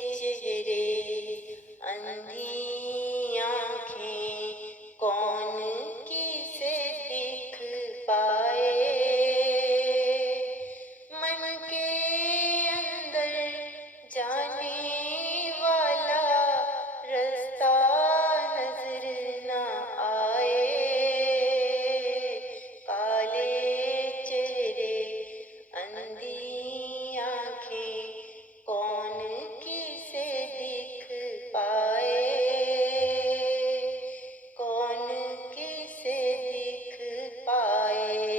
चेहरे अंधी आँखें कौन किसे दिख पाए। मन के अंदर जाने वाला रास्ता नजर न आए। काले चेहरे अंधी आँखें कौन किसे दिख पाए। कौन किसे दिख पाए।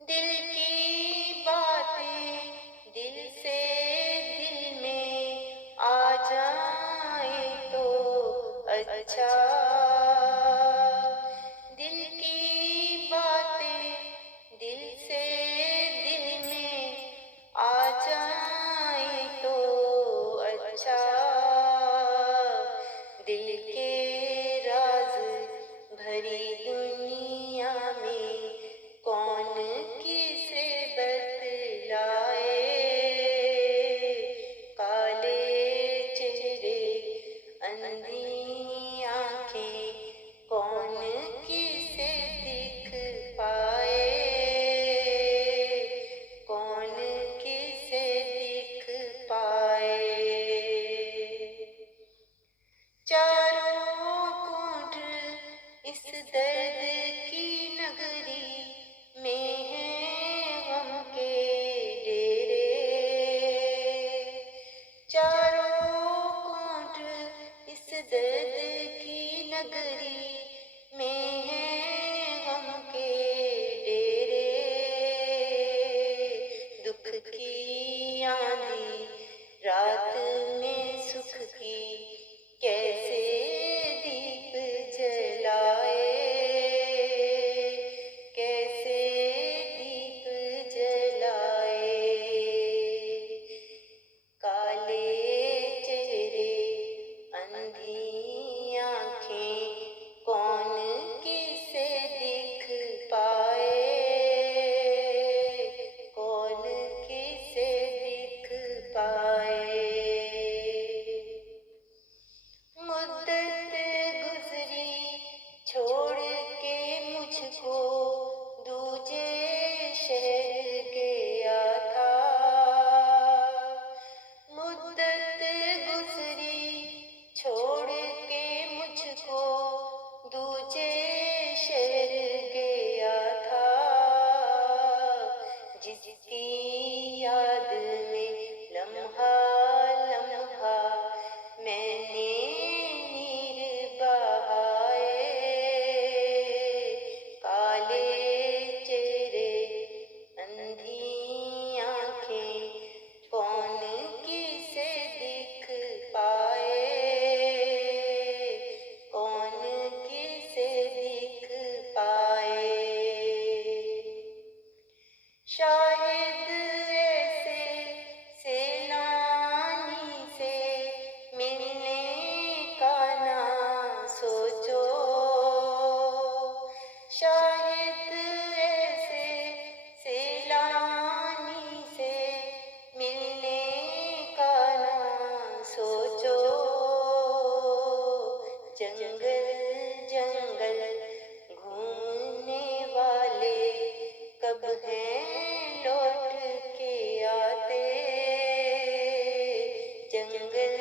दिल की बातें दिल से दिल में आ जाए तो अच्छा। दिल की बातें दिल से दिल में आ जाए तो अच्छा। दिल के राज भरी दुनिया में कौन किसे बतलाए। काले चेहरे अंधी आँखें कौन किसे दिख पाए। कौन किसे दिख पाए। चारों कोण इस दर्द की नगरी में है गम के डेरे। चारों कोण इस दर्द की नगरी में है गम के डेरे। दुख की आंधी रात में सुख की कैसे दीप जलाए। कैसे दीप जलाए। काले चेहरे अंधी आँखें कौन किसे दिख पाए। कौन किसे दिख पाए। मुद्दत गुजरी छोड़ के मुझको दूजे शहर गया था। मुद्दत गुजरी छोड़ के मुझको दूजे शहर गया था। जिसकी याद में लम्हा लम्हा मैंने नीर बहाए। काले चेहरे अंधी आँखें कौन किसे दिख पाए। कौन किसे दिख पाए। शायद ऐसे सैलानी से मिलने का ना सोचो। शायद ऐसे सैलानी से मिलने का ना सोचो। जंगल जंगल घूमने वाले कब हैं लौट के आते। जंगल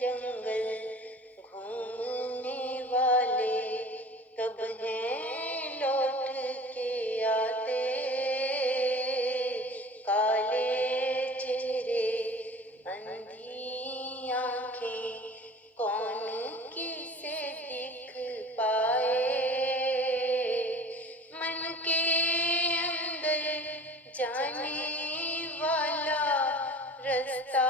जंगल घूमने वाले कब हैं लौट के आते। काले चेहरे अंधी आँखें कौन किसे दिख पाए। मन के अंदर जाने वाला रास्ता